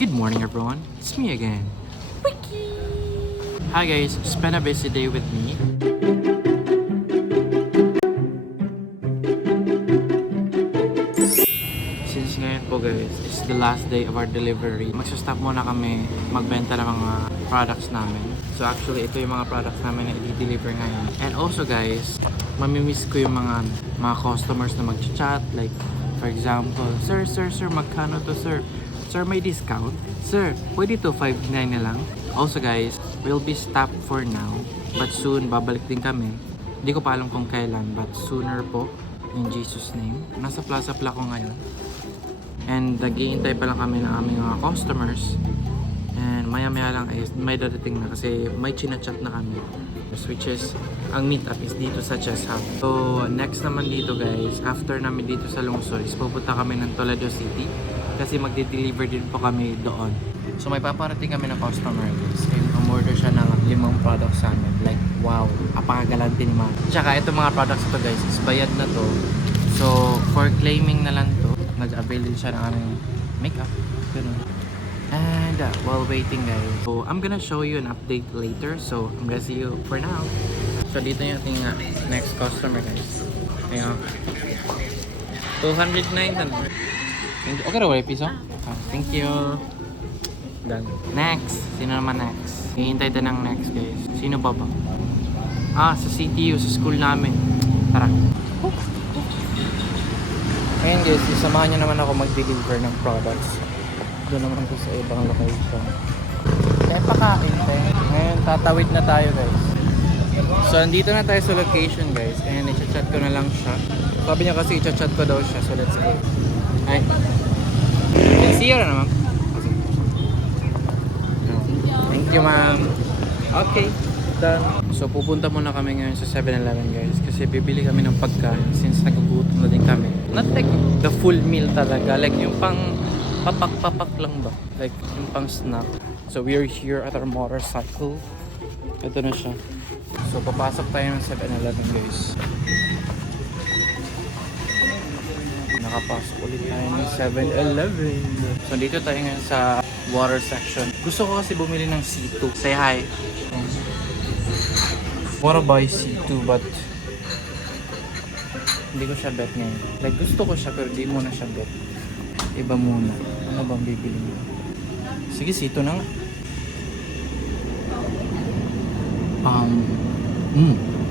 Good morning everyone, it's me again. Wiki! Hi guys, spend a busy day with me. Since ngayon po guys, is the last day of our delivery. Magsastop muna kami magbenta ng mga products namin. So actually, ito yung mga products namin na i-deliver ngayon. And also guys, mamimiss ko yung mga customers na mag-chat. Like, for example, Sir, magkano to sir? Sir, may discount? Sir, pwede to 5.9 na lang? Also guys, we'll be stopped for now. But soon, babalik din kami. Hindi ko pa alam kung kailan, but sooner po. In Jesus' name. Nasa Plaza Placo ngayon. And naghihintay pa lang kami ng aming mga customers. And maya-maya lang is may dadating na kasi may chinachat na kami. Which is, ang meetup is dito sa Chess Hub. So, next naman dito guys, after namin dito sa Lungsod, is pupunta kami ng Toledo City. Kasi magde-deliver din po kami doon. So, may paparating kami ng customer guys. And umorder siya ng 5 products sa amin. Like, wow, apakagalante ni Mama. Tsaka, itong mga products ito guys, is bayad na to. So, for claiming na lang to, nag-avail din siya ng aming makeup. Ganun. And while waiting guys, so I'm gonna show you an update later. So I'm gonna see you for now. So dito yung ating next customer guys. Ayan. 209 na. Okay na wala piso? Thank you. Done. Next. Sino naman next? Hihintay tayo ng next guys. Sino pa ba? Sa CTU, sa school namin. Tara. Ayan guys, isamahan nyo naman ako mag-deliver ng products. Doon naman ko sa ibang location. Kaya pakain tayo. Ngayon, tatawid na tayo guys. So, andito na tayo sa location guys. And i-chat ko na lang siya. Sabi niya kasi i-chat ko daw siya. So, let's go. Ay. See you na naman. Thank you ma'am. Okay. Done. So, pupunta muna kami ngayon sa 7-Eleven guys. Kasi bibili kami ng pagkain since nagugutom na din kami. Not like the full meal talaga. Like yung pang papak lang ba? Like yung pang snack. So, we are here at our motorcycle. Ito na siya. So, papasok tayo ng 7-Eleven guys. Nakapasok ulit tayo ng 7-Eleven. So, dito tayo ngayon sa water section. Gusto ko kasi bumili ng C2. Say hi. Wanna buy C2 but hindi ko siya bet ngayon. Like gusto ko siya pero di muna siya bet. Iba muna. Ano bang bibili mo? Sige, C2 na nga.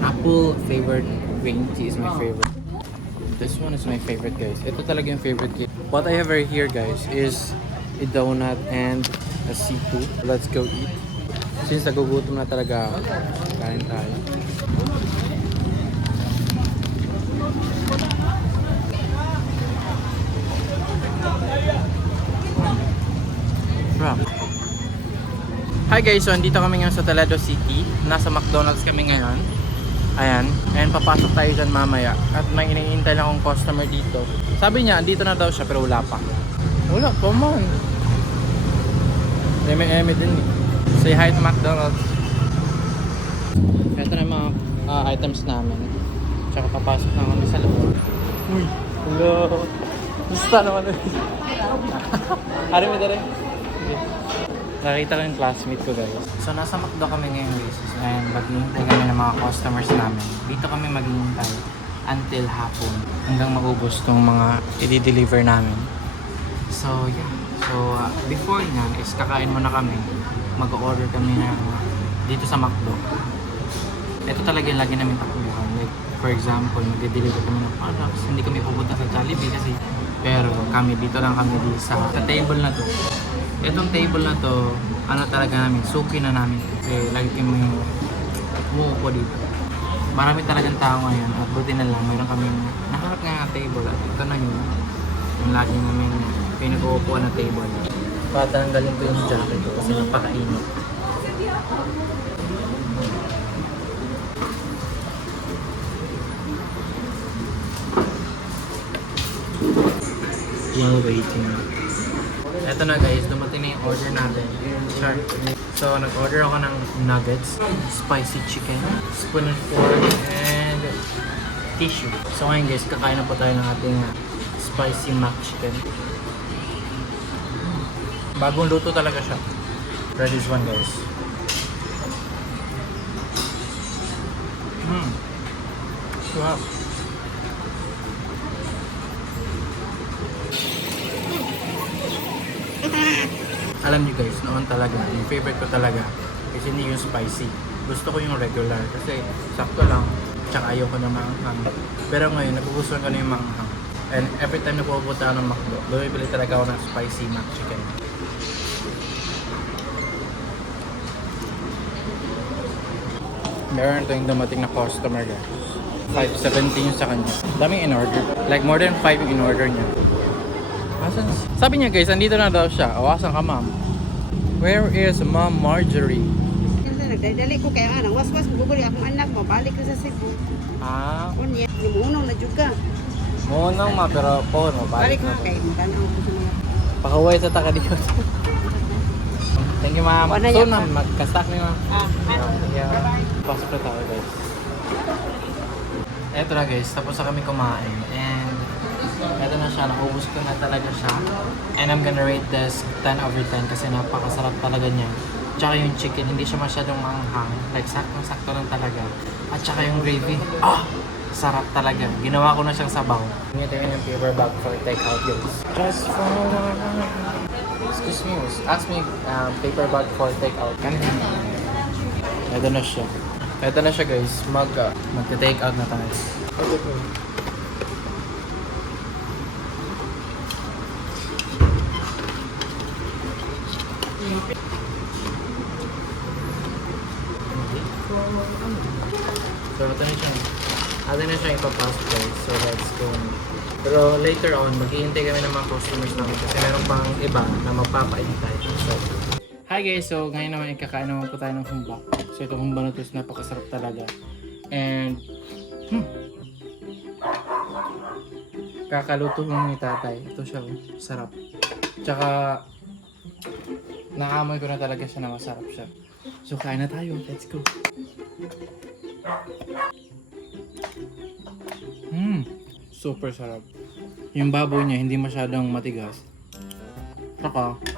Apple flavored green tea is my favorite. This one is my favorite guys. Ito talaga yung favorite tea. What I have right here guys is a donut and a C2. Let's go eat. Since nagugutom na talaga, kain tayo. Hi guys, so andito kami ngayon sa Toledo City. Nasa McDonald's kami ngayon. Ayan, and papasok tayo dyan mamaya. At may iniintay lang akong customer dito. Sabi niya, andito na daw siya pero wala pa. Wala pa man. Eme din eh. Say hi to McDonald's. Ito na yung mga items namin. Tsaka papasok na kami sa loob. Uy! Hello! Gusto naman rin. Hari mo dali. Nakita ko yung classmate ko guys. So nasa McDo kami ngayon guys. And maghihintay kami ng mga customers namin. Dito kami maghihintay until hapon. Hanggang maubos tong mga i-deliver namin. So yeah. So before nyan is kakain muna kami. Mag-order kami ng dito sa McDo. Ito talaga yung lagi namin takbuhan. Like, for example, mag-deliver kami ng products. Hindi kami pupunta sa Jollibee kasi pero kami dito lang kami sa table na to. Itong table na to, ano talaga namin, suki na namin. Kasi lagi kami umuupo dito. Marami talagang tao ngayon at buti na lang, mayroon kami naharap nga ng table at ito na yun. Yung lagi namin pinag-uupuan na table. Patanggalin ko yung jacket ko kasi napakainit. While waiting. Ito na guys, dumating na yung order natin. Sure. So, nag-order ako ng nuggets, spicy chicken, spoon and fork, and tissue. So ngayon guys, kakain na po tayo ng ating spicy mac chicken. Bagong luto talaga siya. Try this one, guys. Wow. Alam niyo guys, noon talaga, yung favorite ko talaga is hindi yung spicy. Gusto ko yung regular kasi sakto lang, tsaka ayaw ko na maanghang. Pero ngayon, nagugustuhan ko na yung maanghang. And every time na pupunta ako ng McDo, bumibili talaga ako ng spicy McChicken. Meron tayong dumating na customer guys. 5.70 yung sa kanya. Daming in-order. Like more than 5 yung in-order niya. Sabi niya guys, andito na daw siya. Awasan ka ma'am. Where is Ma'am Marjorie? Kasi nagdadali ko kaya anang waswas bubuli akong anak mo balik ko sa Cebu. Ah, Unya, lumunong na juga. munang ma pero po no Balik ko kay tanaw ko sa mga. Pakaway sa taka dito. Thank you ma'am. Wala So yan, na magkastak ni ma'am. Yeah. Pasok na tayo guys. Eto na guys, tapos na kami kumain and eto na siya, naubos ko na talaga siya. And I'm gonna rate this 10 over 10 kasi napakasarap talaga niya. Tsaka yung chicken, hindi siya masyadong maanghang. Like saktong-sakto lang talaga. At tsaka yung gravy, sarap talaga. Ginawa ko na siyang sabaw. Hindi tayo yung paper bag for takeout guys. Just for excuse me, ask me paper bag for takeout. Kanina. Ito na siya. Ito na siya guys. Magte-take out na tayo. So ito na siya. Atin na siya ipapasok guys. So let's go. Pero later on, maghihintay kami ng mga customers namin kasi meron pang iba na magpapaintay. So, hi guys! So ngayon naman ikakain naman po tayo ng humba. So ito humba na ito is napakasarap talaga. And kakaluto mo ni tatay. Ito siya, sarap. Tsaka naamoy ko na talaga siya na masarap siya. So kain na tayo. Let's go. Super sarap. Yung baboy niya hindi masyadong matigas. Saka